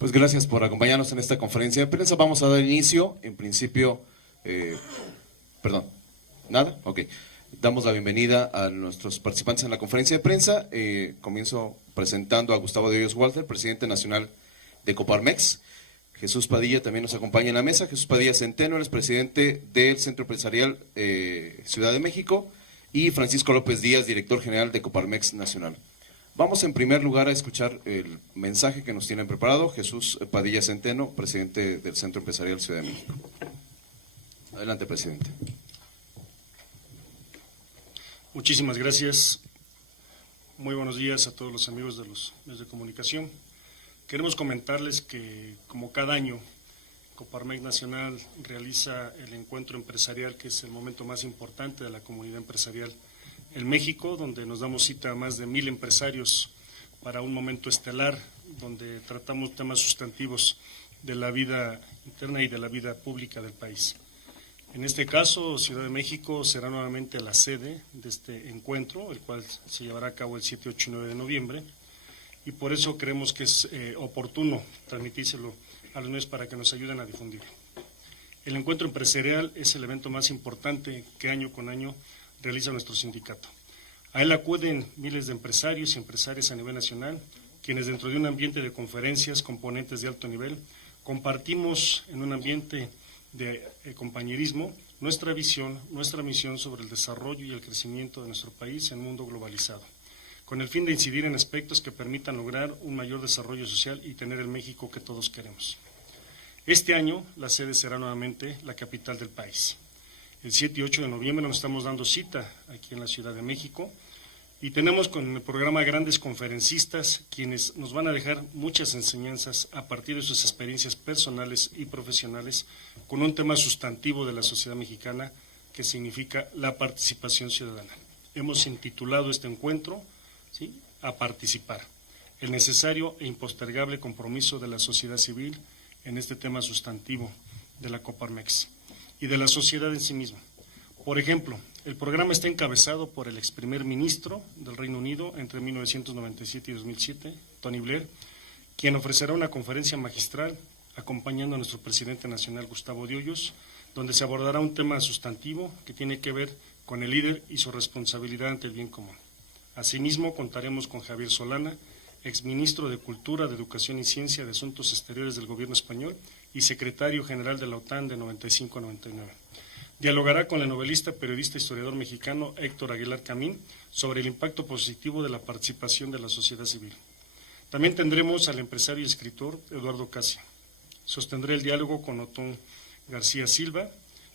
Pues gracias por acompañarnos en esta conferencia de prensa. Vamos a dar inicio. En principio, perdón, ¿nada? Ok. Damos la bienvenida a nuestros participantes en la conferencia de prensa. Comienzo presentando a Gustavo de Hoyos Walter, presidente nacional de Coparmex. Jesús Padilla también nos acompaña en la mesa. Jesús Padilla Centeno, él es presidente del Centro Empresarial Ciudad de México. Y Francisco López Díaz, director general de Coparmex Nacional. Vamos en primer lugar a escuchar el mensaje que nos tienen preparado Jesús Padilla Centeno, presidente del Centro Empresarial Ciudad de México. Adelante, presidente. Muchísimas gracias. Muy buenos días a todos los amigos de los medios de comunicación. Queremos comentarles que, como cada año, Coparmex Nacional realiza el encuentro empresarial, que es el momento más importante de la comunidad empresarial en México, donde nos damos cita a más de 1000 empresarios para un momento estelar, donde tratamos temas sustantivos de la vida interna y de la vida pública del país. En este caso, Ciudad de México será nuevamente la sede de este encuentro, el cual se llevará a cabo el 7, 8 y 9 de noviembre, y por eso creemos que es oportuno transmitírselo a los medios para que nos ayuden a difundir. El encuentro empresarial es el evento más importante que año con año realiza nuestro sindicato. A él acuden miles de empresarios y empresarias a nivel nacional, quienes dentro de un ambiente de conferencias con ponentes de alto nivel, compartimos en un ambiente de compañerismo nuestra visión, nuestra misión sobre el desarrollo y el crecimiento de nuestro país en un mundo globalizado, con el fin de incidir en aspectos que permitan lograr un mayor desarrollo social y tener el México que todos queremos. Este año la sede será nuevamente la capital del país. El 7 y 8 de noviembre nos estamos dando cita aquí en la Ciudad de México y tenemos con el programa grandes conferencistas quienes nos van a dejar muchas enseñanzas a partir de sus experiencias personales y profesionales con un tema sustantivo de la sociedad mexicana que significa la participación ciudadana. Hemos intitulado este encuentro, ¿sí?, a participar, el necesario e impostergable compromiso de la sociedad civil en este tema sustantivo de la Coparmex y de la sociedad en sí misma. Por ejemplo, el programa está encabezado por el ex primer ministro del Reino Unido entre 1997 y 2007, Tony Blair, quien ofrecerá una conferencia magistral acompañando a nuestro presidente nacional, Gustavo de Hoyos, donde se abordará un tema sustantivo que tiene que ver con el líder y su responsabilidad ante el bien común. Asimismo, contaremos con Javier Solana, exministro de Cultura, de Educación y Ciencia, de Asuntos Exteriores del Gobierno Español y secretario general de la OTAN de 95 a 99. Dialogará con el novelista, periodista e historiador mexicano Héctor Aguilar Camín sobre el impacto positivo de la participación de la sociedad civil. También tendremos al empresario y escritor Eduardo Casio. Sostendré el diálogo con Otón García Silva,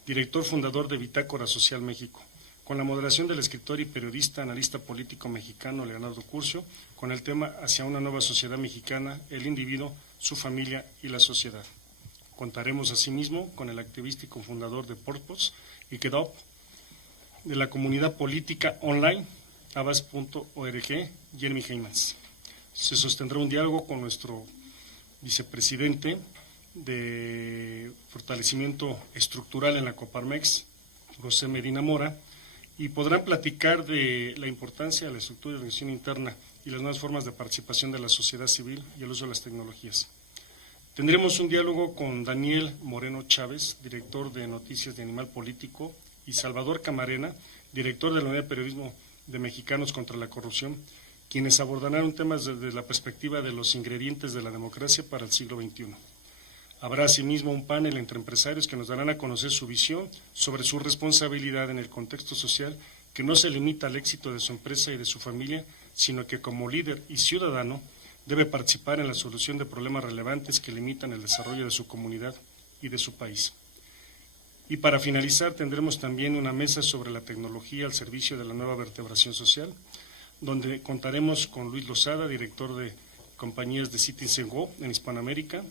director fundador de Bitácora Social México, con la moderación del escritor y periodista, analista político mexicano Leonardo Curcio, con el tema Hacia una nueva sociedad mexicana, el individuo, su familia y la sociedad. Contaremos asimismo con el activista y cofundador de Purpose y GetUp, de la comunidad política online, abas.org, Jeremy Heymans. Se sostendrá un diálogo con nuestro vicepresidente de fortalecimiento estructural en la Coparmex, José Medina Mora, y podrán platicar de la importancia de la estructura y organización interna y las nuevas formas de participación de la sociedad civil y el uso de las tecnologías. Tendremos un diálogo con Daniel Moreno Chávez, director de Noticias de Animal Político, y Salvador Camarena, director de la Unidad de Periodismo de Mexicanos contra la Corrupción, quienes abordarán un tema desde la perspectiva de los ingredientes de la democracia para el siglo XXI. Habrá asimismo un panel entre empresarios que nos darán a conocer su visión sobre su responsabilidad en el contexto social, que no se limita al éxito de su empresa y de su familia, sino que como líder y ciudadano debe participar en la solución de problemas relevantes que limitan el desarrollo de su comunidad y de su país. Y para finalizar tendremos también una mesa sobre la tecnología al servicio de la nueva vertebración social, donde contaremos con Luis Lozada, director de compañías de Citizen Go en Hispanoamérica.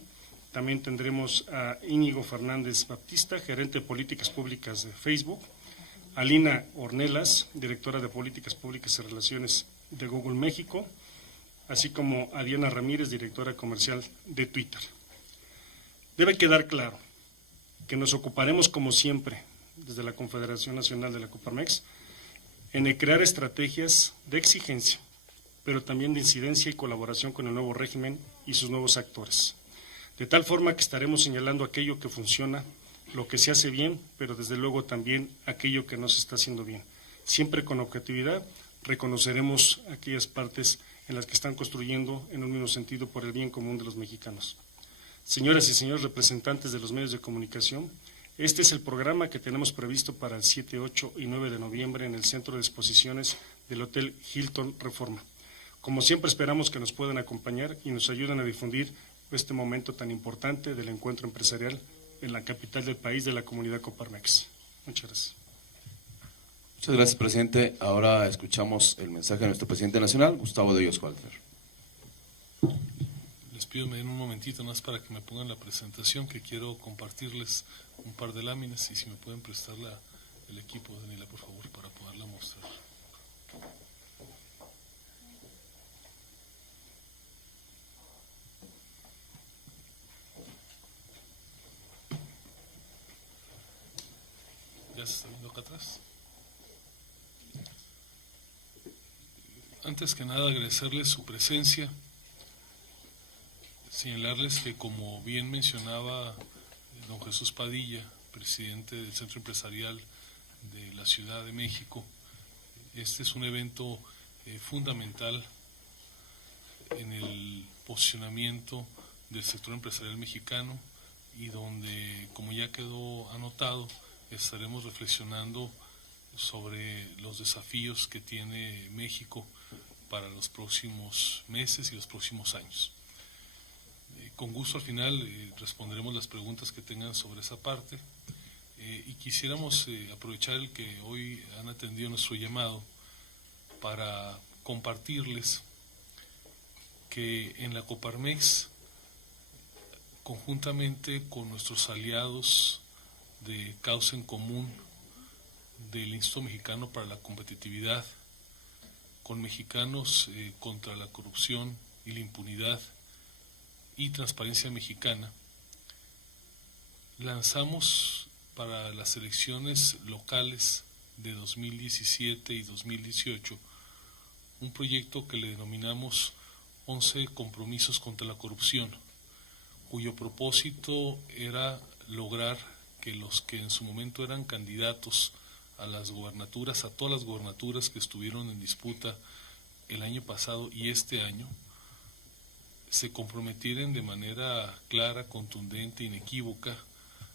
También tendremos a Íñigo Fernández Baptista, gerente de políticas públicas de Facebook, a Lina Ornelas, directora de políticas públicas y relaciones de Google México, así como a Diana Ramírez, directora comercial de Twitter. Debe quedar claro que nos ocuparemos, como siempre, desde la Confederación Nacional de la Coparmex, en crear estrategias de exigencia, pero también de incidencia y colaboración con el nuevo régimen y sus nuevos actores. de tal forma que estaremos señalando aquello que funciona, lo que se hace bien, pero desde luego también aquello que no se está haciendo bien. Siempre con objetividad reconoceremos aquellas partes en las que están construyendo en un mismo sentido por el bien común de los mexicanos. Señoras y señores representantes de los medios de comunicación, este es el programa que tenemos previsto para el 7, 8 y 9 de noviembre en el Centro de Exposiciones del Hotel Hilton Reforma. Como siempre, esperamos que nos puedan acompañar y nos ayuden a difundir este momento tan importante del encuentro empresarial en la capital del país de la comunidad Coparmex. Muchas gracias. Muchas gracias, presidente. Ahora escuchamos el mensaje de nuestro presidente nacional, Gustavo de Hoyos Walter. Les pido me den un momentito más para que me pongan la presentación, que quiero compartirles un par de láminas, y si me pueden prestar el equipo, Daniela, por favor, para poderla mostrar. ¿Ya se está viendo acá atrás? Antes que nada, agradecerles su presencia, señalarles que, como bien mencionaba don Jesús Padilla, presidente del Centro Empresarial de la Ciudad de México, este es un evento fundamental en el posicionamiento del sector empresarial mexicano, y donde, como ya quedó anotado, estaremos reflexionando sobre los desafíos que tiene México para los próximos meses y los próximos años. Con gusto, al final responderemos las preguntas que tengan sobre esa parte, y quisiéramos aprovechar el que hoy han atendido nuestro llamado para compartirles que en la Coparmex, conjuntamente con nuestros aliados de Causa en Común del Instituto Mexicano para la Competitividad, con Mexicanos contra la Corrupción y la Impunidad y Transparencia Mexicana, lanzamos para las elecciones locales de 2017 y 2018 un proyecto que le denominamos 11 compromisos contra la corrupción, cuyo propósito era lograr que los que en su momento eran candidatos a las gubernaturas, a todas las gubernaturas que estuvieron en disputa el año pasado y este año, se comprometieran de manera clara, contundente, inequívoca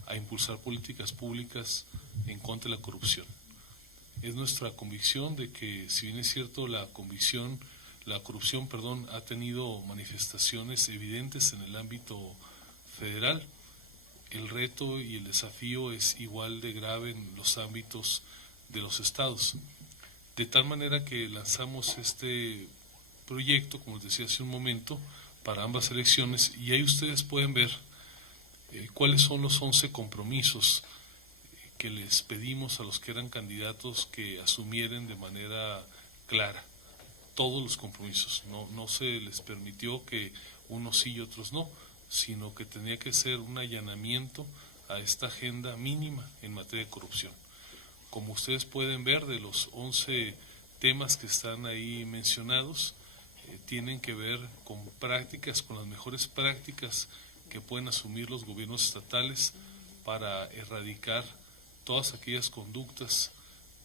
a impulsar políticas públicas en contra de la corrupción. Es nuestra convicción de que, si bien es cierto, la corrupción, ha tenido manifestaciones evidentes en el ámbito federal, el reto y el desafío es igual de grave en los ámbitos de los estados. De tal manera que lanzamos este proyecto, como les decía hace un momento, para ambas elecciones, y ahí ustedes pueden ver cuáles son los 11 compromisos que les pedimos a los que eran candidatos que asumieran de manera clara todos los compromisos. No se les permitió que unos sí y otros no, sino que tenía que ser un allanamiento a esta agenda mínima en materia de corrupción. Como ustedes pueden ver, de los 11 temas que están ahí mencionados, tienen que ver con prácticas, con las mejores prácticas que pueden asumir los gobiernos estatales para erradicar todas aquellas conductas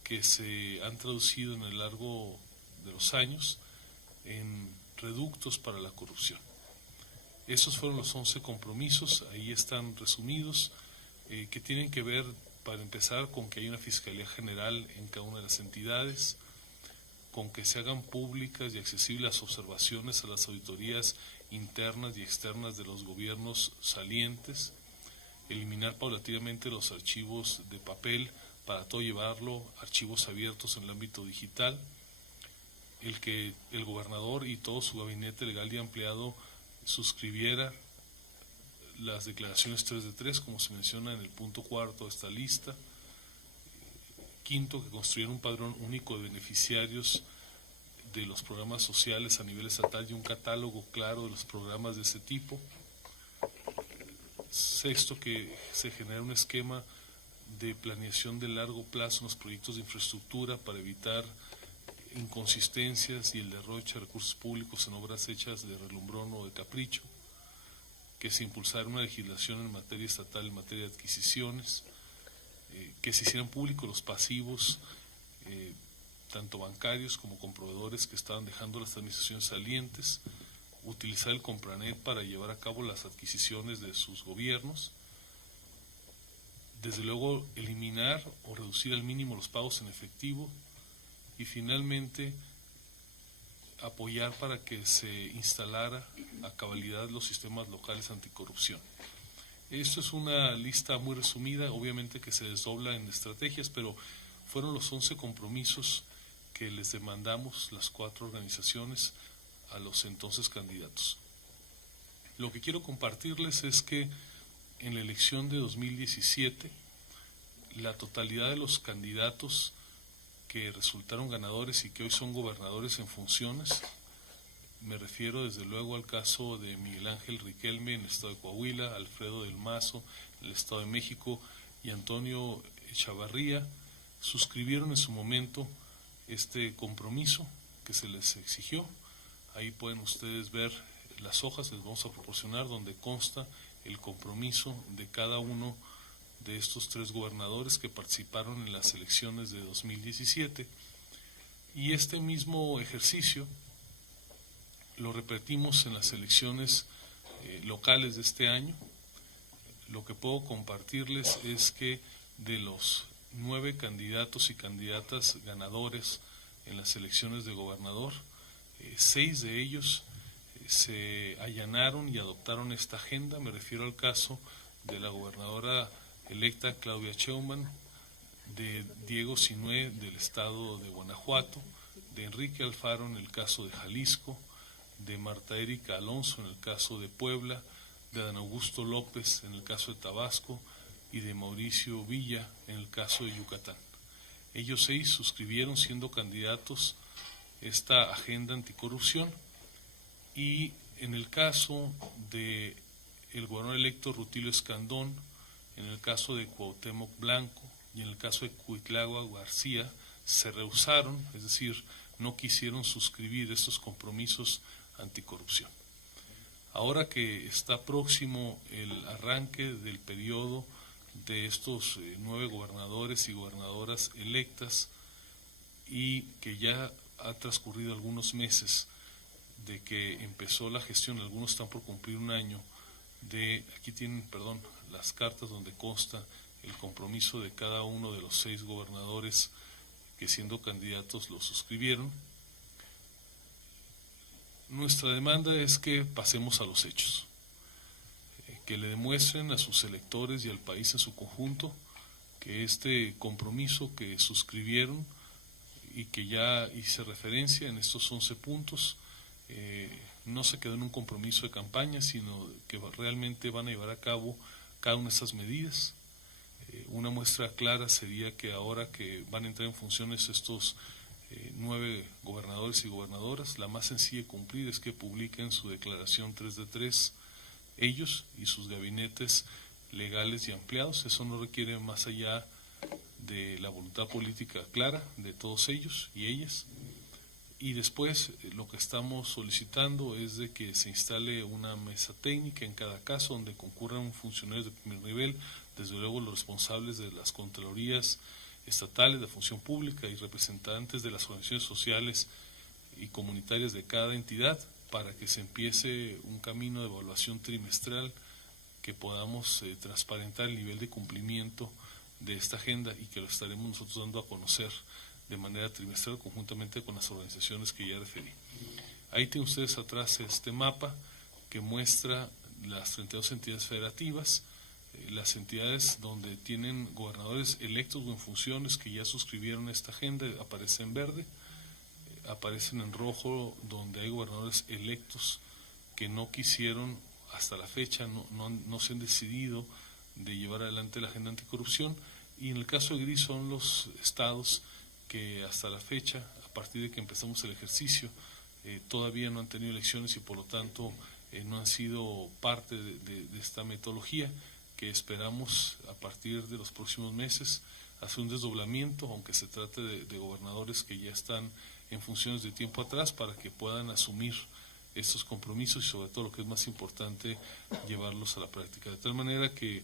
que se han traducido en el largo de los años en reductos para la corrupción. Esos fueron los 11 compromisos, ahí están resumidos, que tienen que ver, para empezar, con que haya una Fiscalía General en cada una de las entidades, con que se hagan públicas y accesibles las observaciones a las auditorías internas y externas de los gobiernos salientes, eliminar paulatinamente los archivos de papel para todo llevarlo a archivos abiertos en el ámbito digital, el que el gobernador y todo su gabinete legal y ampliado suscribiera las declaraciones 3 de 3, como se menciona en el punto 4 de esta lista. Quinto, que construyera un padrón único de beneficiarios de los programas sociales a nivel estatal y un catálogo claro de los programas de ese tipo. Sexto, que se genere un esquema de planeación de largo plazo en los proyectos de infraestructura para evitar inconsistencias y el derroche de recursos públicos en obras hechas de relumbrón o de capricho. que se impulsara una legislación en materia estatal, en materia de adquisiciones, que se hicieran públicos los pasivos, tanto bancarios como con proveedores que estaban dejando las administraciones salientes, utilizar el Compranet para llevar a cabo las adquisiciones de sus gobiernos, desde luego eliminar o reducir al mínimo los pagos en efectivo y finalmente apoyar para que se instalara a cabalidad los sistemas locales anticorrupción. Esto es una lista muy resumida, obviamente que se desdobla en estrategias, pero fueron los 11 compromisos que les demandamos las 4 organizaciones a los entonces candidatos. Lo que quiero compartirles es que en la elección de 2017, la totalidad de los candidatos que resultaron ganadores y que hoy son gobernadores en funciones, me refiero desde luego al caso de Miguel Ángel Riquelme en el estado de Coahuila, Alfredo del Mazo en el estado de México y Antonio Echavarría, suscribieron en su momento este compromiso que se les exigió. Ahí pueden ustedes ver las hojas, les vamos a proporcionar, donde consta el compromiso de cada uno de estos 3 gobernadores que participaron en las elecciones de 2017. Y este mismo ejercicio lo repetimos en las elecciones locales de este año. Lo que puedo compartirles es que de los 9 candidatos y candidatas ganadores en las elecciones de gobernador, 6 de ellos se allanaron y adoptaron esta agenda. Me refiero al caso de la gobernadora electa Claudia Sheinbaum, de Diego Sinue del estado de Guanajuato, de Enrique Alfaro en el caso de Jalisco, de Marta Erika Alonso en el caso de Puebla, de Adán Augusto López en el caso de Tabasco y de Mauricio Villa en el caso de Yucatán. Ellos 6 suscribieron siendo candidatos esta agenda anticorrupción, y en el caso de el gobernador electo Rutilio Escandón, en el caso de Cuauhtémoc Blanco y en el caso de Cuitlagua García se rehusaron, es decir, no quisieron suscribir estos compromisos anticorrupción. Ahora que está próximo el arranque del periodo de estos 9 gobernadores y gobernadoras electas y que ya ha transcurrido algunos meses de que empezó la gestión, algunos están por cumplir un año, aquí tienen, las cartas donde consta el compromiso de cada uno de los 6 gobernadores que siendo candidatos lo suscribieron. Nuestra demanda es que pasemos a los hechos, que le demuestren a sus electores y al país en su conjunto que este compromiso que suscribieron y que ya hice referencia en estos 11 puntos, no se quedó en un compromiso de campaña, sino que realmente van a llevar a cabo cada una de estas medidas. Una muestra clara sería que ahora que van a entrar en funciones estos 9 gobernadores y gobernadoras, la más sencilla de cumplir es que publiquen su declaración 3 de 3, ellos y sus gabinetes legales y ampliados. Eso no requiere más allá de la voluntad política clara de todos ellos y ellas. Y después lo que estamos solicitando es de que se instale una mesa técnica en cada caso donde concurran funcionarios de primer nivel, desde luego los responsables de las contralorías estatales de función pública y representantes de las organizaciones sociales y comunitarias de cada entidad, para que se empiece un camino de evaluación trimestral, que podamos transparentar el nivel de cumplimiento de esta agenda y que lo estaremos nosotros dando a conocer de manera trimestral conjuntamente con las organizaciones que ya referí. Ahí tienen ustedes atrás este mapa que muestra las 32 entidades federativas, las entidades donde tienen gobernadores electos o en funciones que ya suscribieron esta agenda aparecen en verde, aparecen en rojo donde hay gobernadores electos que no quisieron hasta la fecha, no se han decidido de llevar adelante la agenda anticorrupción, y en el caso de gris son los estados que hasta la fecha, a partir de que empezamos el ejercicio, todavía no han tenido elecciones y por lo tanto no han sido parte de esta metodología, que esperamos a partir de los próximos meses hacer un desdoblamiento, aunque se trate de gobernadores que ya están en funciones de tiempo atrás, para que puedan asumir estos compromisos y sobre todo lo que es más importante, llevarlos a la práctica. De tal manera que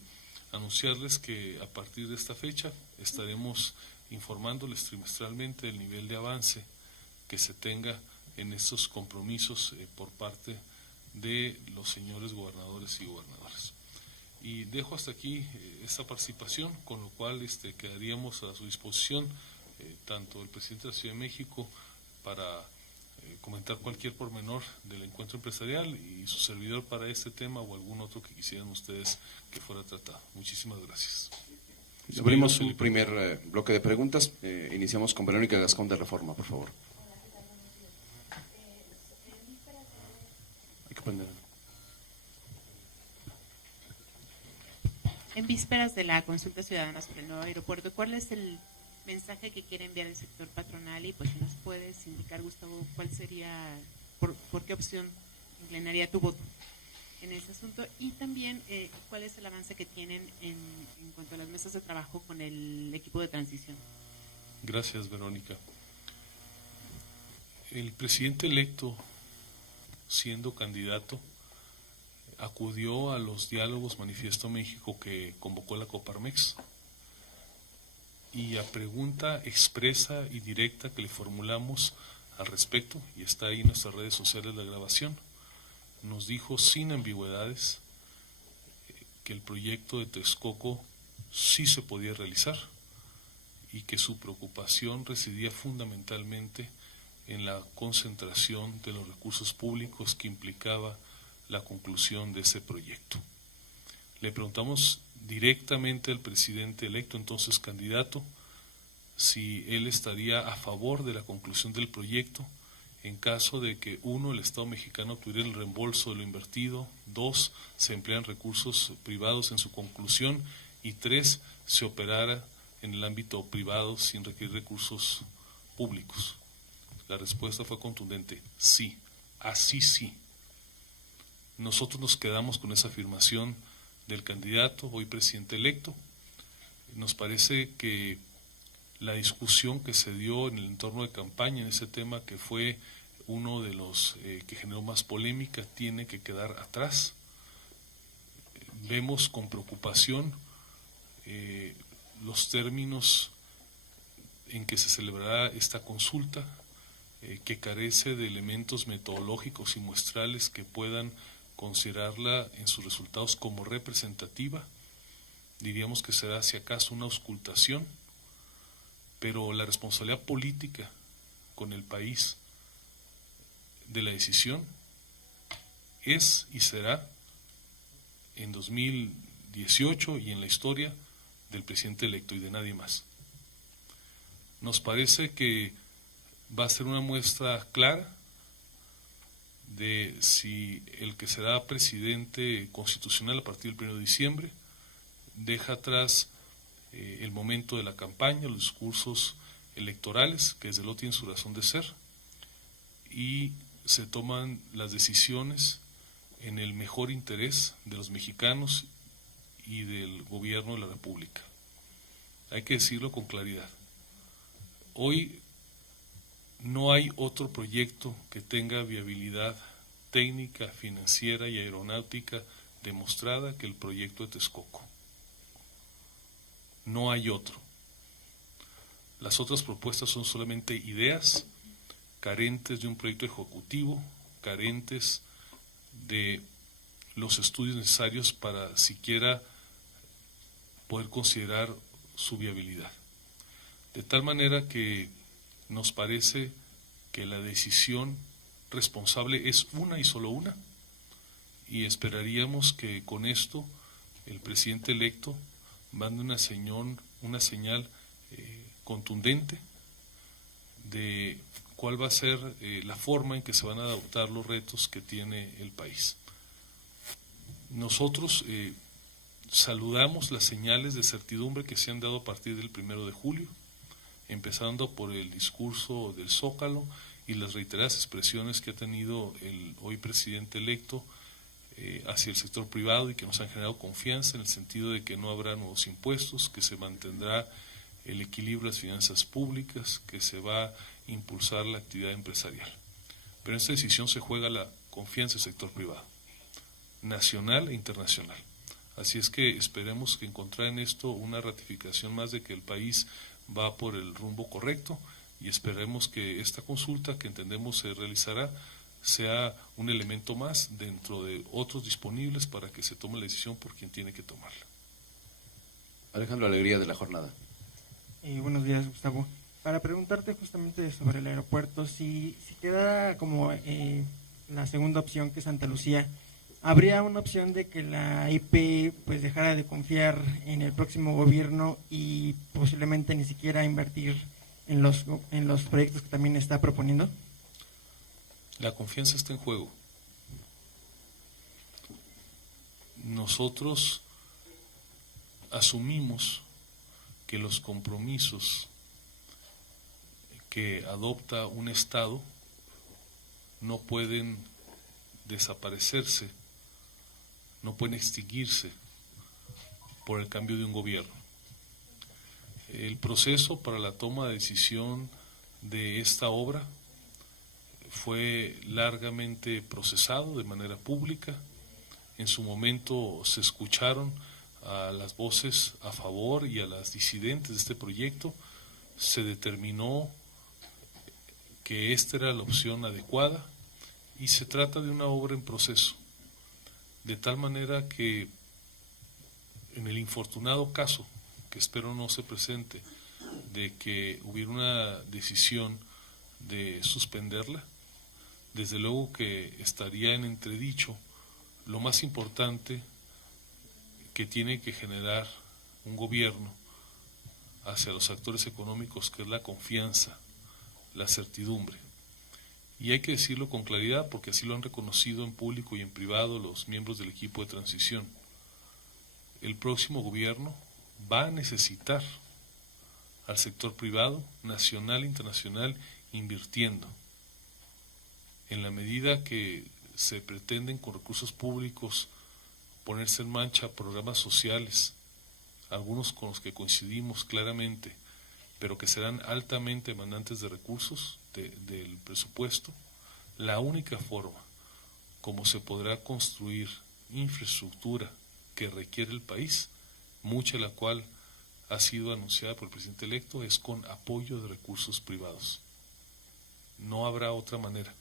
anunciarles que a partir de esta fecha estaremos informándoles trimestralmente del nivel de avance que se tenga en estos compromisos por parte de los señores gobernadores y gobernadoras. Y dejo hasta aquí esta participación, con lo cual quedaríamos a su disposición, tanto el presidente de la Ciudad de México para comentar cualquier pormenor del encuentro empresarial y su servidor para este tema o algún otro que quisieran ustedes que fuera tratado. Muchísimas gracias. Abrimos un primer bloque de preguntas. Iniciamos con Verónica Gascón de Reforma, por favor. Hay que prender. En vísperas de la consulta ciudadana sobre el nuevo aeropuerto, ¿cuál es el mensaje que quiere enviar el sector patronal? Y pues si nos puedes indicar, Gustavo, cuál sería, por qué opción inclinaría tu voto en ese asunto, y también cuál es el avance que tienen en cuanto a las mesas de trabajo con el equipo de transición. Gracias, Verónica. El presidente electo, siendo candidato, acudió a los diálogos Manifiesto México que convocó la Coparmex, y a pregunta expresa y directa que le formulamos al respecto, y está ahí en nuestras redes sociales la grabación, nos dijo sin ambigüedades que el proyecto de Texcoco sí se podía realizar y que su preocupación residía fundamentalmente en la concentración de los recursos públicos que implicaba la conclusión de ese proyecto. Le preguntamos directamente al presidente electo, entonces candidato, si él estaría a favor de la conclusión del proyecto en caso de que, 1, el Estado mexicano tuviera el reembolso de lo invertido, 2, se emplean recursos privados en su conclusión, y 3, se operara en el ámbito privado sin requerir recursos públicos. La respuesta fue contundente: sí, así sí. Nosotros nos quedamos con esa afirmación del candidato, hoy presidente electo. Nos parece que la discusión que se dio en el entorno de campaña en ese tema, que fue uno de los que generó más polémica, tiene que quedar atrás. Vemos con preocupación los términos en que se celebrará esta consulta, que carece de elementos metodológicos y muestrales que puedan considerarla en sus resultados como representativa. Diríamos que será si acaso una auscultación, pero la responsabilidad política con el país de la decisión es y será en 2018 y en la historia del presidente electo y de nadie más. Nos parece que va a ser una muestra clara de si el que será presidente constitucional a partir del 1 de diciembre deja atrás el momento de la campaña, los discursos electorales, que desde luego tienen su razón de ser, y se toman las decisiones en el mejor interés de los mexicanos y del gobierno de la República. Hay que decirlo con claridad. Hoy no hay otro proyecto que tenga viabilidad técnica, financiera y aeronáutica demostrada que el proyecto de Texcoco. No hay otro. Las otras propuestas son solamente ideas, carentes de un proyecto ejecutivo, carentes de los estudios necesarios para siquiera poder considerar su viabilidad. De tal manera que nos parece que la decisión responsable es una y solo una, y esperaríamos que con esto el presidente electo mande una señal contundente de cuál va a ser la forma en que se van a adoptar los retos que tiene el país. Nosotros saludamos las señales de certidumbre que se han dado a partir del 1 de julio, empezando por el discurso del Zócalo y las reiteradas expresiones que ha tenido el hoy presidente electo hacia el sector privado, y que nos han generado confianza en el sentido de que no habrá nuevos impuestos, que se mantendrá el equilibrio de las finanzas públicas, que se va a impulsar la actividad empresarial. Pero en esta decisión se juega la confianza del sector privado, nacional e internacional. Así es que esperemos que encontrar en esto una ratificación más de que el país va por el rumbo correcto, y esperemos que esta consulta que entendemos se realizará sea un elemento más dentro de otros disponibles para que se tome la decisión por quien tiene que tomarla. Alejandro Alegría, de La Jornada. Buenos días, Gustavo. Para preguntarte justamente sobre el aeropuerto, si quedara como la segunda opción, que es Santa Lucía, ¿habría una opción de que la IP pues dejara de confiar en el próximo gobierno y posiblemente ni siquiera invertir en los proyectos que también está proponiendo? La confianza está en juego. Nosotros asumimos que los compromisos que adopta un Estado no pueden desaparecerse, no pueden extinguirse por el cambio de un gobierno. El proceso para la toma de decisión de esta obra fue largamente procesado de manera pública. En su momento se escucharon a las voces a favor y a las disidentes de este proyecto. Se determinó que esta era la opción adecuada y se trata de una obra en proceso, de tal manera que en el infortunado caso, que espero no se presente, de que hubiera una decisión de suspenderla, desde luego que estaría en entredicho lo más importante que tiene que generar un gobierno hacia los actores económicos, que es la confianza, la certidumbre. Y hay que decirlo con claridad, porque así lo han reconocido en público y en privado los miembros del equipo de transición. El próximo gobierno va a necesitar al sector privado, nacional e internacional, invirtiendo. En la medida que se pretenden con recursos públicos ponerse en marcha programas sociales, algunos con los que coincidimos claramente, pero que serán altamente demandantes de recursos del presupuesto, la única forma como se podrá construir infraestructura que requiere el país, mucha de la cual ha sido anunciada por el presidente electo, es con apoyo de recursos privados. No habrá otra manera.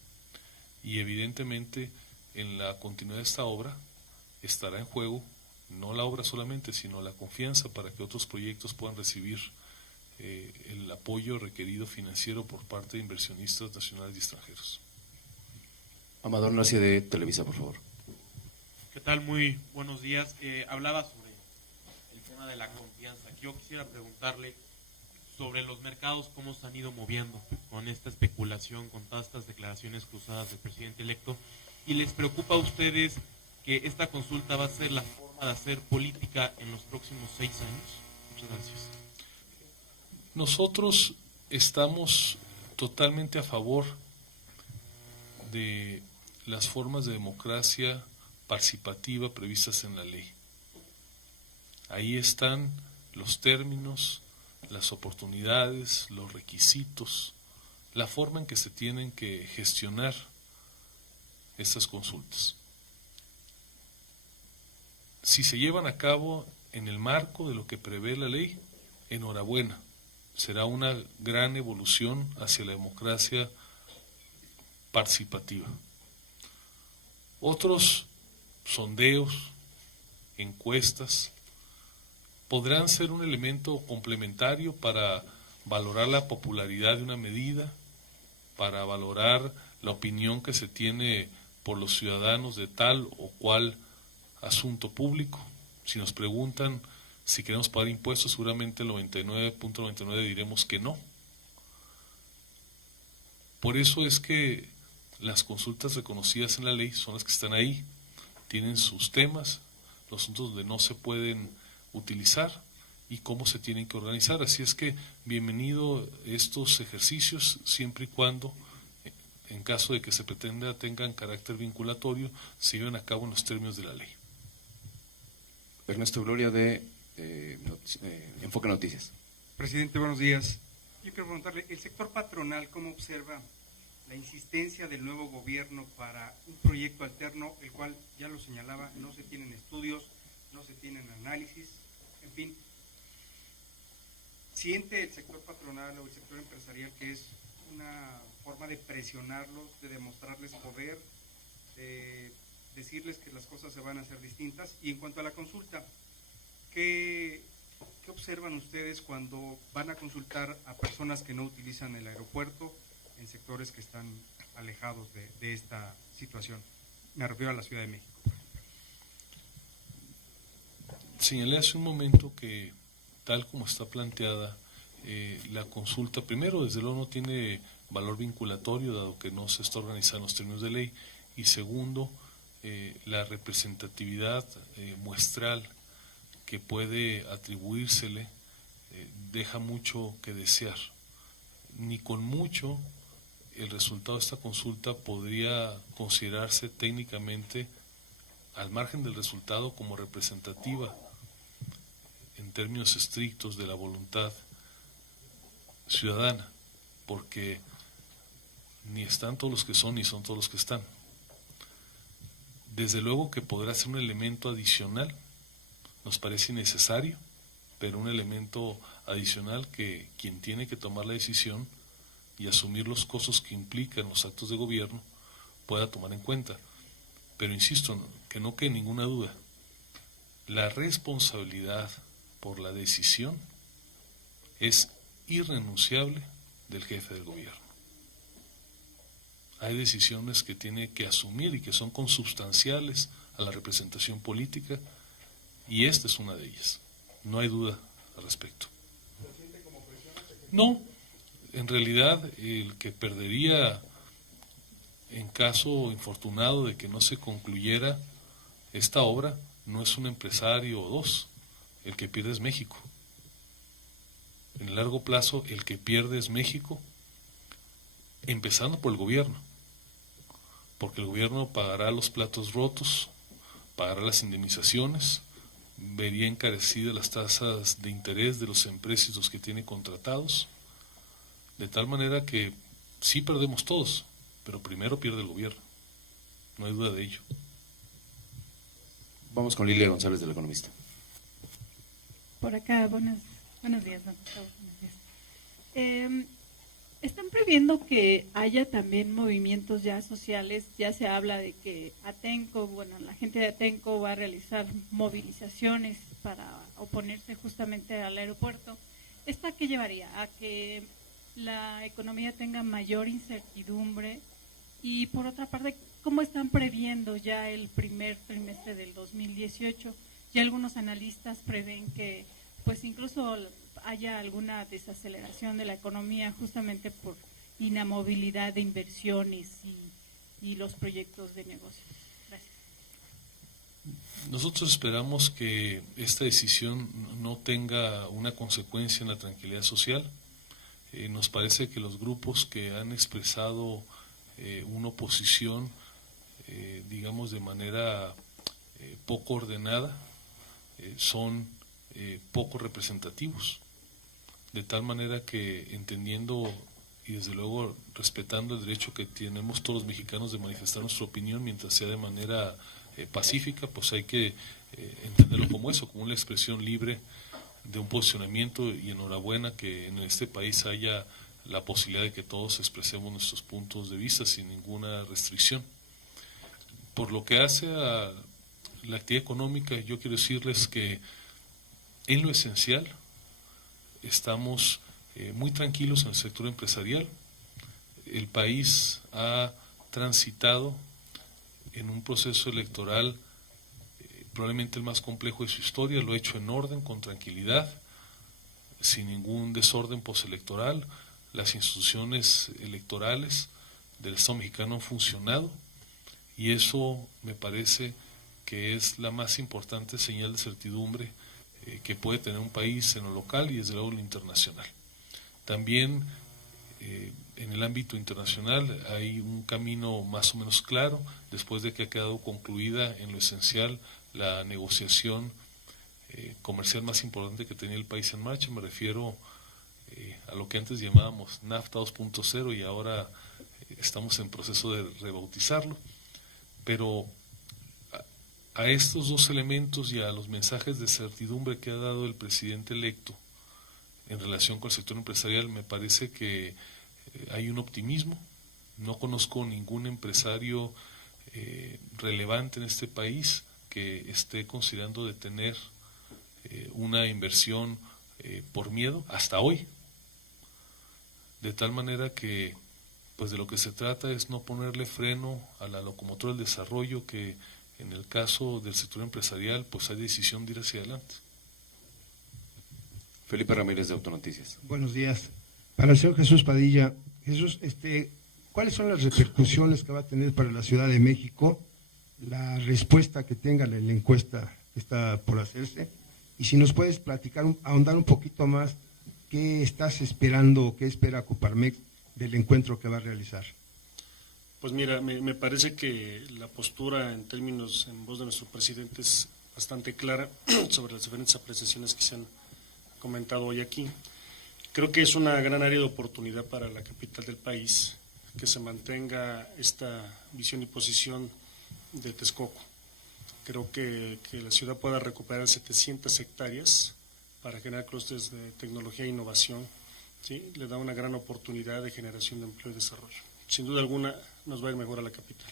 Y evidentemente en la continuidad de esta obra estará en juego no la obra solamente, sino la confianza para que otros proyectos puedan recibir el apoyo requerido financiero por parte de inversionistas nacionales y extranjeros. Amador Narcia, de Televisa, por favor. ¿Qué tal? Muy buenos días. Hablaba sobre el tema de la confianza. Yo quisiera preguntarle sobre los mercados, cómo se han ido moviendo con esta especulación, con todas estas declaraciones cruzadas del presidente electo, y les preocupa a ustedes que esta consulta va a ser la forma de hacer política en los próximos 6 años. Muchas gracias. Nosotros estamos totalmente a favor de las formas de democracia participativa previstas en la ley. Ahí están los términos, las oportunidades, los requisitos, la forma en que se tienen que gestionar estas consultas. Si se llevan a cabo en el marco de lo que prevé la ley, enhorabuena, será una gran evolución hacia la democracia participativa. Otros sondeos, encuestas, podrán ser un elemento complementario para valorar la popularidad de una medida, para valorar la opinión que se tiene por los ciudadanos de tal o cual asunto público. Si nos preguntan si queremos pagar impuestos, seguramente el 99.99 diremos que no. Por eso es que las consultas reconocidas en la ley son las que están ahí, tienen sus temas, los asuntos donde no se pueden utilizar y cómo se tienen que organizar. Así es que bienvenido estos ejercicios, siempre y cuando, en caso de que se pretenda tengan carácter vinculatorio, se lleven a cabo en los términos de la ley. Ernesto Gloria, de Enfoque Noticias. Presidente, buenos días. Yo quiero preguntarle, ¿el sector patronal cómo observa la insistencia del nuevo gobierno para un proyecto alterno, el cual, ya lo señalaba, no se tienen estudios, no se tienen análisis, en fin. ¿Siente el sector patronal o el sector empresarial que es una forma de presionarlos, de demostrarles poder, de decirles que las cosas se van a hacer distintas? Y en cuanto a la consulta, ¿qué observan ustedes cuando van a consultar a personas que no utilizan el aeropuerto en sectores que están alejados de esta situación? Me refiero a la Ciudad de México. Señalé hace un momento que, tal como está planteada, la consulta, primero, desde luego no tiene valor vinculatorio, dado que no se está organizando en los términos de ley, y segundo, la representatividad muestral que puede atribuírsele deja mucho que desear. Ni con mucho el resultado de esta consulta podría considerarse técnicamente, al margen del resultado, como representativa en términos estrictos de la voluntad ciudadana, porque ni están todos los que son ni son todos los que están. Desde luego que podrá ser un elemento adicional, nos parece innecesario, pero un elemento adicional que quien tiene que tomar la decisión y asumir los costos que implican los actos de gobierno pueda tomar en cuenta. Pero insisto, que no quede ninguna duda, la responsabilidad por la decisión es irrenunciable del jefe del gobierno. Hay decisiones que tiene que asumir y que son consubstanciales a la representación política, y esta es una de ellas. No hay duda al respecto. No, en realidad el que perdería en caso infortunado de que no se concluyera esta obra no es un empresario o dos, el que pierde es México. En el largo plazo el que pierde es México, empezando por el gobierno, porque el gobierno pagará los platos rotos, pagará las indemnizaciones, vería encarecidas las tasas de interés de los empréstitos que tiene contratados, de tal manera que sí perdemos todos, pero primero pierde el gobierno, no hay duda de ello. Vamos con Lilia González, del Economista. Por acá, buenos días, don Gustavo, buenos días. ¿Están previendo que haya también movimientos ya sociales? Ya se habla de que Atenco, la gente de Atenco va a realizar movilizaciones para oponerse justamente al aeropuerto. ¿Esto a qué llevaría? A que la economía tenga mayor incertidumbre. Y por otra parte, ¿cómo están previendo ya el primer trimestre del 2018? Ya algunos analistas prevén que pues incluso haya alguna desaceleración de la economía justamente por inamovilidad de inversiones y los proyectos de negocio. Gracias. Nosotros esperamos que esta decisión no tenga una consecuencia en la tranquilidad social. Nos parece que los grupos que han expresado una oposición, digamos de manera poco ordenada, son poco representativos, de tal manera que, entendiendo y desde luego respetando el derecho que tenemos todos los mexicanos de manifestar nuestra opinión mientras sea de manera pacífica, pues hay que entenderlo como eso, como una expresión libre de un posicionamiento, y enhorabuena que en este país haya la posibilidad de que todos expresemos nuestros puntos de vista sin ninguna restricción. Por lo que hace a la actividad económica, yo quiero decirles que en lo esencial estamos muy tranquilos en el sector empresarial. El país ha transitado en un proceso electoral probablemente el más complejo de su historia, lo ha hecho en orden, con tranquilidad, sin ningún desorden postelectoral. Las instituciones electorales del Estado mexicano han funcionado, y eso me parece que es la más importante señal de certidumbre que puede tener un país en lo local y desde luego en lo internacional. También en el ámbito internacional hay un camino más o menos claro, después de que ha quedado concluida en lo esencial la negociación comercial más importante que tenía el país en marcha. Me refiero a lo que antes llamábamos NAFTA 2.0 y ahora estamos en proceso de rebautizarlo, pero a estos dos elementos y a los mensajes de certidumbre que ha dado el presidente electo en relación con el sector empresarial, me parece que hay un optimismo. No conozco ningún empresario relevante en este país que esté considerando detener una inversión por miedo hasta hoy, de tal manera que pues de lo que se trata es no ponerle freno a la locomotora del desarrollo, que en el caso del sector empresarial pues hay decisión de ir hacia adelante. Felipe Ramírez, de Autonoticias. Buenos días. Para el señor Jesús Padilla, Jesús, ¿cuáles son las repercusiones que va a tener para la Ciudad de México la respuesta que tenga la encuesta que está por hacerse? Y si nos puedes platicar, ahondar un poquito más, ¿qué estás esperando, qué espera Coparmex del encuentro que va a realizar? Pues mira, me parece que la postura en voz de nuestro presidente es bastante clara sobre las diferentes apreciaciones que se han comentado hoy aquí. Creo que es una gran área de oportunidad para la capital del país que se mantenga esta visión y posición de Texcoco. Creo que la ciudad pueda recuperar 700 hectáreas para generar clústeres de tecnología e innovación, ¿sí? Le da una gran oportunidad de generación de empleo y desarrollo. Sin duda alguna nos va a ir mejor a la capital.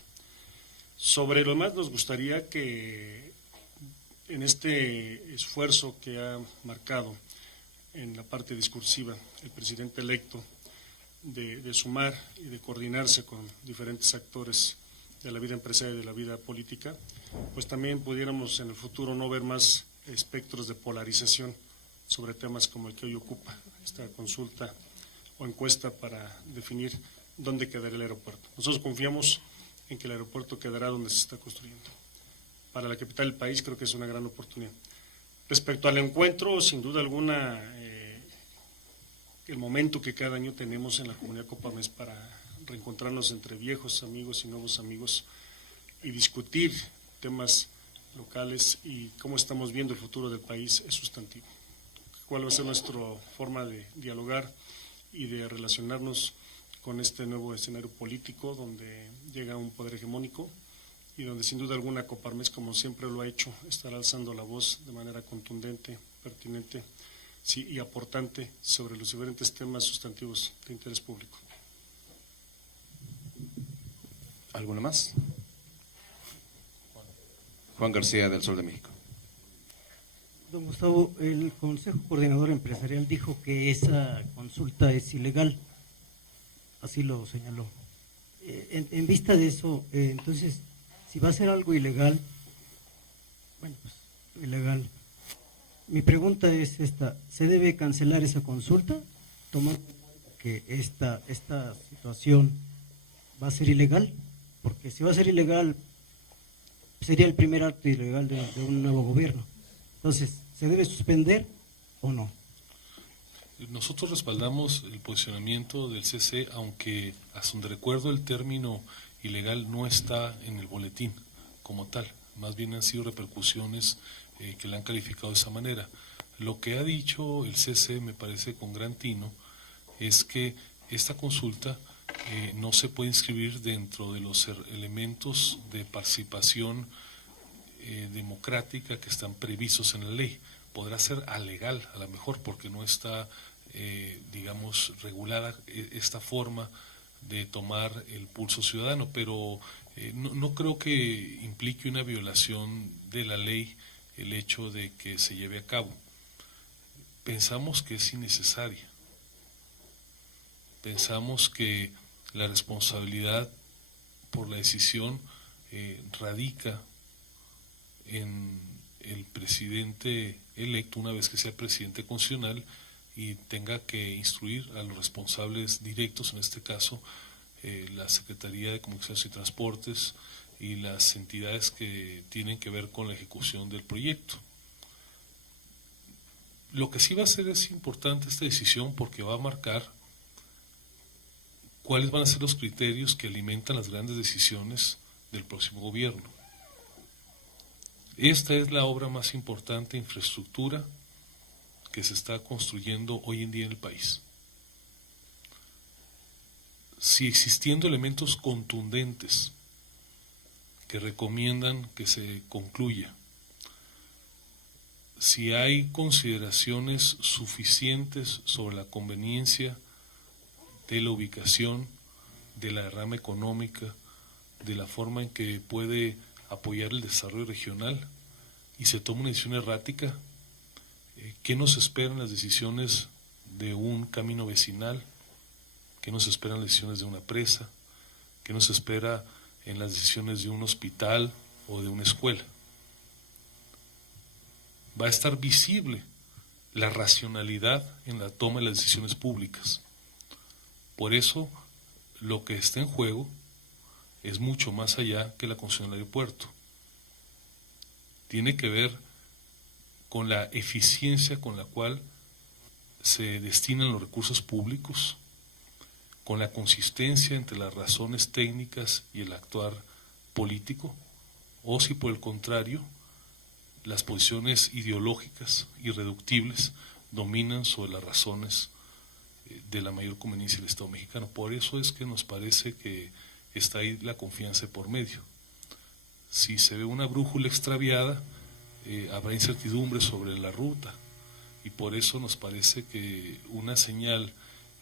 Sobre lo demás, nos gustaría que en este esfuerzo que ha marcado en la parte discursiva el presidente electo de sumar y de coordinarse con diferentes actores de la vida empresarial y de la vida política, pues también pudiéramos en el futuro no ver más espectros de polarización sobre temas como el que hoy ocupa esta consulta o encuesta para definir dónde quedará el aeropuerto. Nosotros confiamos en que el aeropuerto quedará donde se está construyendo. Para la capital del país creo que es una gran oportunidad. Respecto al encuentro, sin duda alguna, el momento que cada año tenemos en la comunidad Coparmex para reencontrarnos entre viejos amigos y nuevos amigos y discutir temas locales y cómo estamos viendo el futuro del país es sustantivo. ¿Cuál va a ser nuestra forma de dialogar y de relacionarnos con este nuevo escenario político donde llega un poder hegemónico y donde sin duda alguna Coparmex, como siempre lo ha hecho, estará alzando la voz de manera contundente, pertinente, sí, y aportante sobre los diferentes temas sustantivos de interés público? ¿Alguna más? Juan García, del Sol de México. Don Gustavo, el Consejo Coordinador Empresarial dijo que esa consulta es ilegal, así lo señaló. En vista de eso, entonces, si va a ser algo ilegal, bueno, pues ilegal. Mi pregunta es esta: ¿se debe cancelar esa consulta, tomando en cuenta que esta situación va a ser ilegal? Porque si va a ser ilegal, sería el primer acto ilegal de un nuevo gobierno. Entonces, ¿se debe suspender o no? Nosotros respaldamos el posicionamiento del CC, aunque hasta donde recuerdo el término ilegal no está en el boletín como tal, más bien han sido repercusiones que le han calificado de esa manera. Lo que ha dicho el CC, me parece con gran tino, es que esta consulta no se puede inscribir dentro de los elementos de participación democrática que están previstos en la ley. Podrá ser alegal a lo mejor porque no está, digamos, regulada esta forma de tomar el pulso ciudadano, pero no creo que implique una violación de la ley el hecho de que se lleve a cabo. Pensamos que es innecesaria. Pensamos que la responsabilidad por la decisión radica en el presidente electo, una vez que sea presidente constitucional y tenga que instruir a los responsables directos, en este caso la Secretaría de Comunicaciones y Transportes y las entidades que tienen que ver con la ejecución del proyecto. Lo que sí va a ser es importante esta decisión porque va a marcar cuáles van a ser los criterios que alimentan las grandes decisiones del próximo gobierno. Esta es la obra más importante de infraestructura que se está construyendo hoy en día en el país. si existiendo elementos contundentes que recomiendan que se concluya, si hay consideraciones suficientes sobre la conveniencia de la ubicación, de la derrama económica, de la forma en que puede apoyar el desarrollo regional, y se toma una decisión errática, ¿qué nos esperan las decisiones de un camino vecinal? ¿Qué nos esperan las decisiones de una presa? ¿Qué nos espera en las decisiones de un hospital o de una escuela? Va a estar visible la racionalidad en la toma de las decisiones públicas. Por eso, lo que está en juego es mucho más allá que la construcción del aeropuerto. Tiene que ver con la eficiencia con la cual se destinan los recursos públicos, con la consistencia entre las razones técnicas y el actuar político, o si por el contrario, las posiciones ideológicas irreductibles dominan sobre las razones de la mayor conveniencia del Estado mexicano. Por eso es que nos parece que está ahí la confianza de por medio. Si se ve una brújula extraviada, habrá incertidumbre sobre la ruta, y por eso nos parece que una señal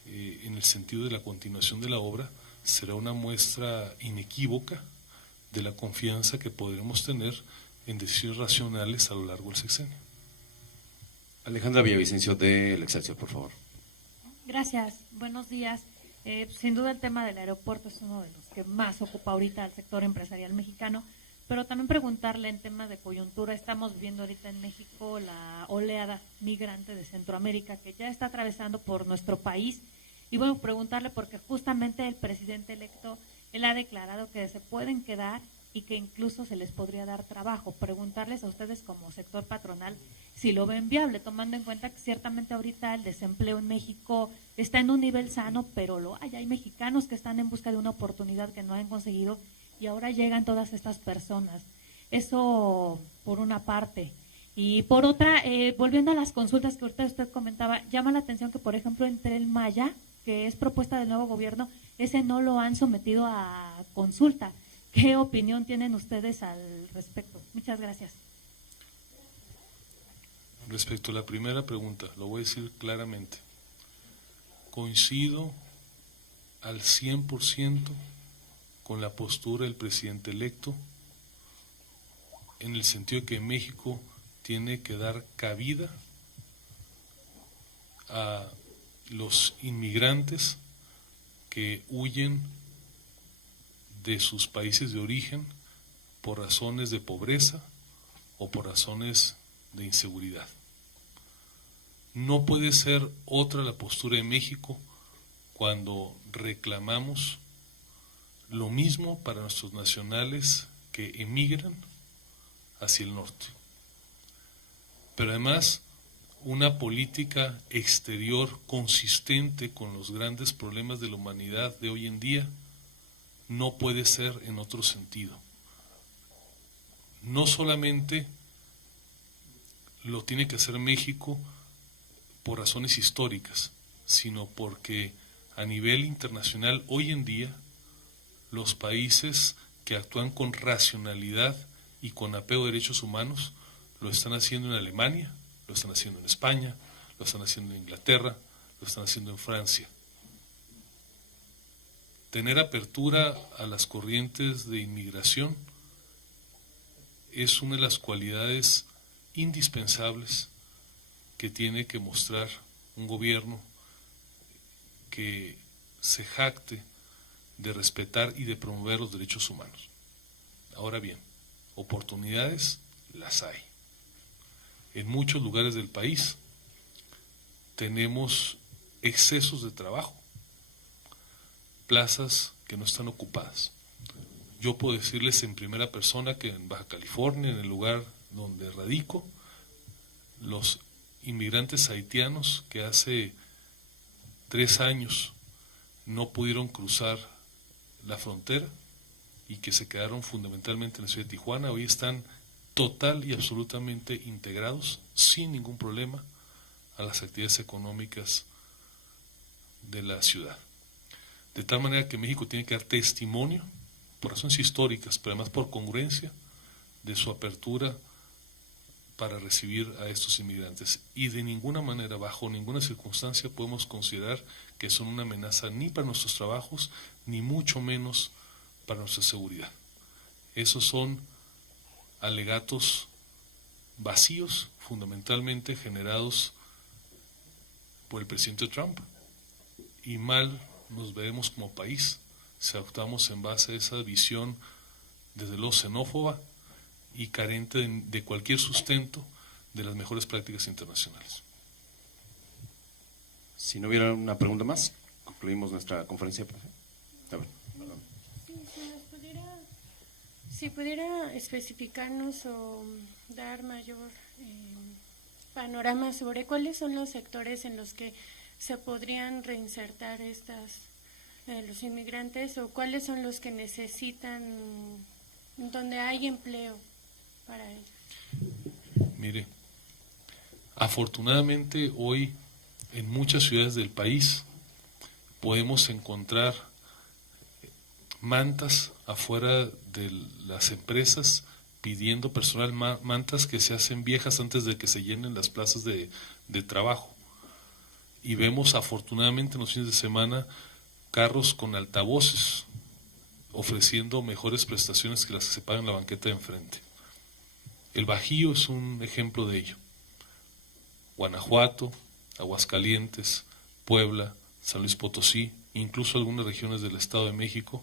en el sentido de la continuación de la obra será una muestra inequívoca de la confianza que podremos tener en decisiones racionales a lo largo del sexenio. Alejandra Villavicencio del Excelsior, por favor. Gracias, buenos días. Sin duda el tema del aeropuerto es uno de los que más ocupa ahorita al sector empresarial mexicano, pero también preguntarle en temas de coyuntura. Estamos viendo ahorita en México la oleada migrante de Centroamérica que ya está atravesando por nuestro país, y bueno, preguntarle porque justamente el presidente electo, él ha declarado que se pueden quedar y que incluso se les podría dar trabajo. Preguntarles a ustedes como sector patronal si lo ven viable, tomando en cuenta que ciertamente ahorita el desempleo en México está en un nivel sano, pero lo hay mexicanos que están en busca de una oportunidad que no han conseguido, y ahora llegan todas estas personas. Eso por una parte. Y por otra, volviendo a las consultas que ahorita usted comentaba, llama la atención que, por ejemplo, en Tren Maya, que es propuesta del nuevo gobierno, ese no lo han sometido a consulta. ¿Qué opinión tienen ustedes al respecto? Muchas gracias. Respecto a la primera pregunta, lo voy a decir claramente. Coincido al 100% con la postura del presidente electo, en el sentido de que México tiene que dar cabida a los inmigrantes que huyen de sus países de origen por razones de pobreza o por razones de inseguridad. No puede ser otra la postura de México cuando reclamamos lo mismo para nuestros nacionales que emigran hacia el norte. Pero además, una política exterior consistente con los grandes problemas de la humanidad de hoy en día no puede ser en otro sentido. No solamente lo tiene que hacer México por razones históricas, sino porque a nivel internacional hoy en día los países que actúan con racionalidad y con apego a derechos humanos lo están haciendo en Alemania, lo están haciendo en España, lo están haciendo en Inglaterra, lo están haciendo en Francia. Tener apertura a las corrientes de inmigración es una de las cualidades indispensables que tiene que mostrar un gobierno que se jacte de respetar y de promover los derechos humanos. Ahora bien, oportunidades las hay. En muchos lugares del país tenemos excesos de trabajo, plazas que no están ocupadas. Yo puedo decirles en primera persona que en Baja California, en el lugar donde radico, los inmigrantes haitianos que hace 3 años no pudieron cruzar la frontera y que se quedaron fundamentalmente en la ciudad de Tijuana, hoy están total y absolutamente integrados sin ningún problema a las actividades económicas de la ciudad. de tal manera que México tiene que dar testimonio, por razones históricas, pero además por congruencia, de su apertura para recibir a estos inmigrantes. Y de ninguna manera, bajo ninguna circunstancia, podemos considerar que son una amenaza ni para nuestros trabajos, ni mucho menos para nuestra seguridad. Esos son alegatos vacíos, fundamentalmente generados por el presidente Trump, y mal nos veremos como país si actuamos en base a esa visión desde luego xenófoba y carente de cualquier sustento de las mejores prácticas internacionales. Si no hubiera una pregunta más, concluimos nuestra conferencia de prensa. A ver, perdón. Si pudiera especificarnos o dar mayor panorama sobre cuáles son los sectores en los que se podrían reinsertar los inmigrantes, o cuáles son los que necesitan, donde hay empleo para ellos. Mire, afortunadamente hoy en muchas ciudades del país podemos encontrar mantas afuera de las empresas pidiendo personal, mantas que se hacen viejas antes de que se llenen las plazas de trabajo. Y vemos afortunadamente en los fines de semana carros con altavoces ofreciendo mejores prestaciones que las que se pagan en la banqueta de enfrente. El Bajío es un ejemplo de ello. Guanajuato, Aguascalientes, Puebla, San Luis Potosí, incluso algunas regiones del Estado de México,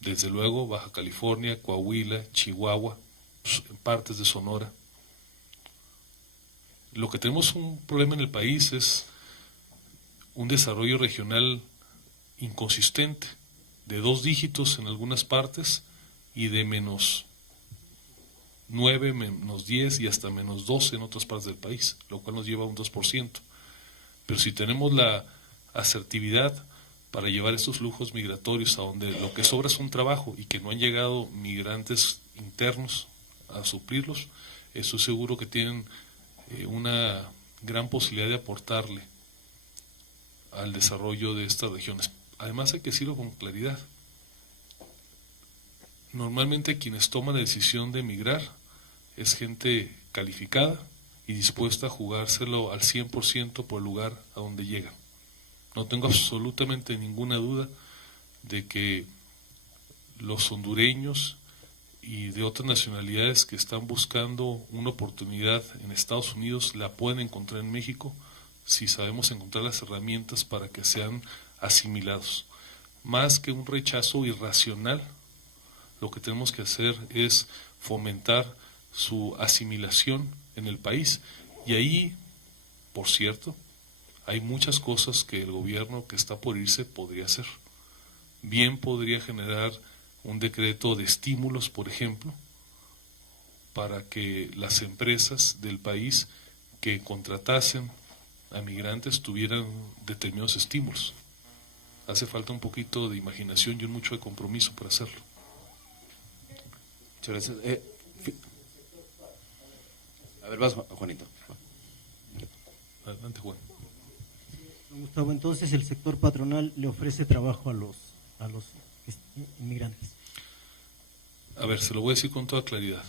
desde luego Baja California, Coahuila, Chihuahua, partes de Sonora. Lo que tenemos un problema en el país es un desarrollo regional inconsistente, de 2 dígitos en algunas partes y de -9, -10 y hasta -12 en otras partes del país, lo cual nos lleva a un 2%. Pero si tenemos la asertividad para llevar estos flujos migratorios a donde lo que sobra es un trabajo y que no han llegado migrantes internos a suplirlos, estoy seguro que tienen una gran posibilidad de aportarle al desarrollo de estas regiones. Además hay que decirlo con claridad. Normalmente quienes toman la decisión de emigrar es gente calificada y dispuesta a jugárselo al 100% por el lugar a donde llegan. No tengo absolutamente ninguna duda de que los hondureños y de otras nacionalidades que están buscando una oportunidad en Estados Unidos la pueden encontrar en México si sabemos encontrar las herramientas para que sean asimilados. Más que un rechazo irracional, lo que tenemos que hacer es fomentar su asimilación en el país. Y ahí, por cierto, hay muchas cosas que el gobierno que está por irse podría hacer. Bien podría generar un decreto de estímulos, por ejemplo, para que las empresas del país que contratasen a migrantes tuvieran determinados estímulos. Hace falta un poquito de imaginación y mucho de compromiso para hacerlo. Muchas gracias. A ver, vas, Juanito. Adelante, Juan. Gustavo, entonces el sector patronal le ofrece trabajo a los inmigrantes. A ver, se lo voy a decir con toda claridad.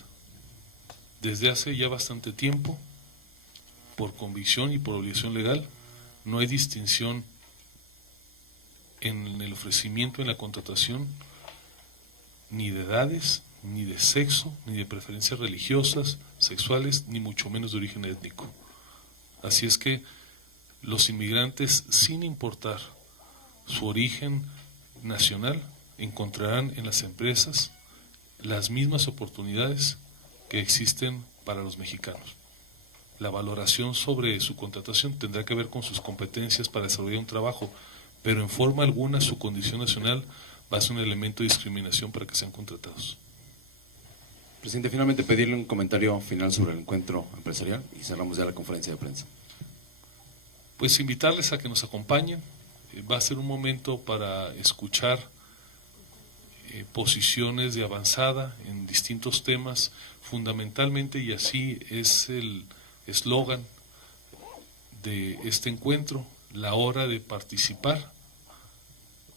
Desde hace ya bastante tiempo, por convicción y por obligación legal, no hay distinción en el ofrecimiento, en la contratación, ni de edades, ni de sexo, ni de preferencias religiosas, sexuales, ni mucho menos de origen étnico. Así es que los inmigrantes, sin importar su origen nacional, encontrarán en las empresas las mismas oportunidades que existen para los mexicanos. La valoración sobre su contratación tendrá que ver con sus competencias para desarrollar un trabajo, pero en forma alguna su condición nacional va a ser un elemento de discriminación para que sean contratados. Presidente, finalmente pedirle un comentario final sobre el encuentro empresarial y cerramos ya la conferencia de prensa. Pues invitarles a que nos acompañen. Va a ser un momento para escuchar posiciones de avanzada en distintos temas, fundamentalmente, y así es el eslogan de este encuentro, la hora de participar,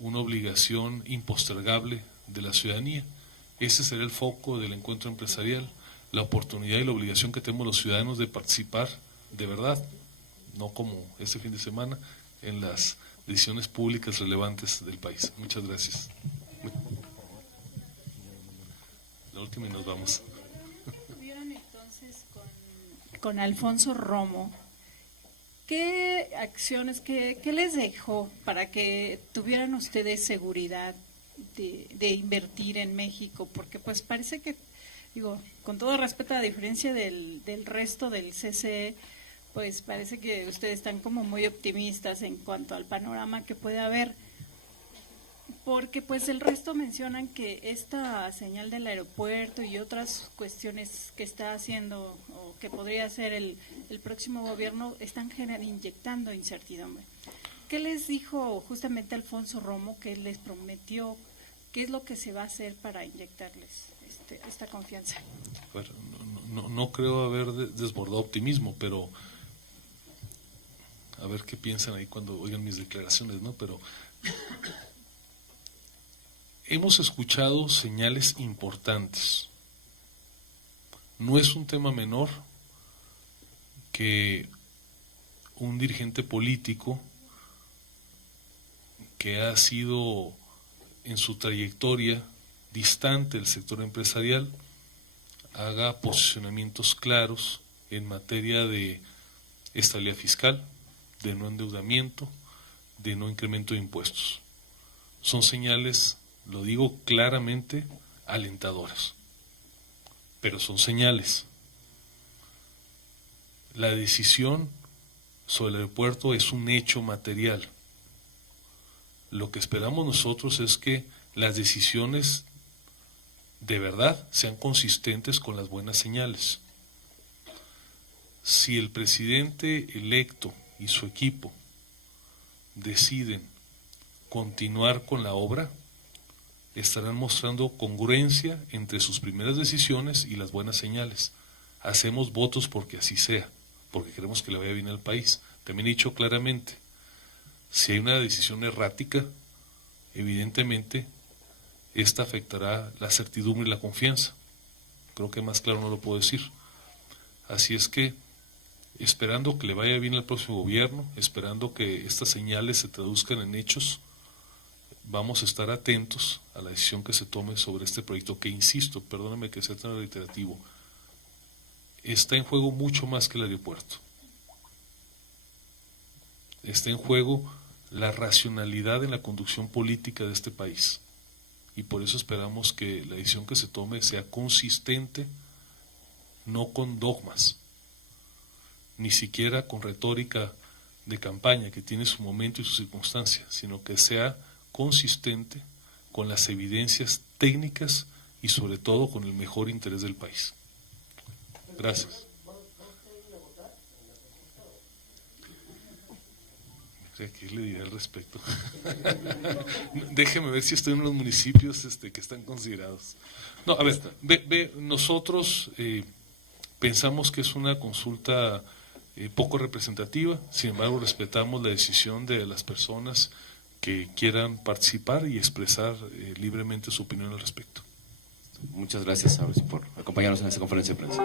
una obligación impostergable de la ciudadanía. Ese será el foco del encuentro empresarial, la oportunidad y la obligación que tenemos los ciudadanos de participar de verdad, no como este fin de semana, en las decisiones públicas relevantes del país. Muchas gracias. La última y nos vamos. Estuvieron entonces con Alfonso Romo. ¿Qué acciones, qué les dejó para que tuvieran ustedes seguridad de invertir en México? Porque pues parece que, digo, con todo respeto, a diferencia del resto del CCE, pues parece que ustedes están como muy optimistas en cuanto al panorama que puede haber, porque pues el resto mencionan que esta señal del aeropuerto y otras cuestiones que está haciendo o que podría hacer el próximo gobierno están inyectando incertidumbre. ¿Qué les dijo justamente Alfonso Romo? ¿Qué les prometió? ¿Qué es lo que se va a hacer para inyectarles esta confianza? Bueno, no creo haber desbordado optimismo, pero a ver qué piensan ahí cuando oigan mis declaraciones, ¿no? Pero hemos escuchado señales importantes. No es un tema menor que un dirigente político que ha sido en su trayectoria distante del sector empresarial haga posicionamientos claros en materia de estabilidad fiscal, de no endeudamiento, de no incremento de impuestos. Son señales, lo digo claramente, alentadoras, pero son señales. La decisión sobre el aeropuerto es un hecho material. Lo que esperamos nosotros es que las decisiones de verdad sean consistentes con las buenas señales. Si el presidente electo y su equipo deciden continuar con la obra, estarán mostrando congruencia entre sus primeras decisiones y las buenas señales. Hacemos votos porque así sea, porque queremos que le vaya bien al país. También he dicho claramente, si hay una decisión errática, evidentemente esta afectará la certidumbre y la confianza. Creo que más claro no lo puedo decir. Así es que, esperando que le vaya bien al próximo gobierno, esperando que estas señales se traduzcan en hechos, vamos a estar atentos a la decisión que se tome sobre este proyecto, que insisto, perdóname que sea tan reiterativo, está en juego mucho más que el aeropuerto. Está en juego la racionalidad en la conducción política de este país. Y por eso esperamos que la decisión que se tome sea consistente, no con dogmas, ni siquiera con retórica de campaña que tiene su momento y su circunstancia, sino que sea consistente con las evidencias técnicas y sobre todo con el mejor interés del país. Gracias. ¿Qué le diré al respecto? Déjeme ver si estoy en los municipios que están considerados. No, a ver, nosotros pensamos que es una consulta poco representativa, sin embargo respetamos la decisión de las personas que quieran participar y expresar libremente su opinión al respecto. Muchas gracias, Mauricio, por acompañarnos en esta conferencia de prensa.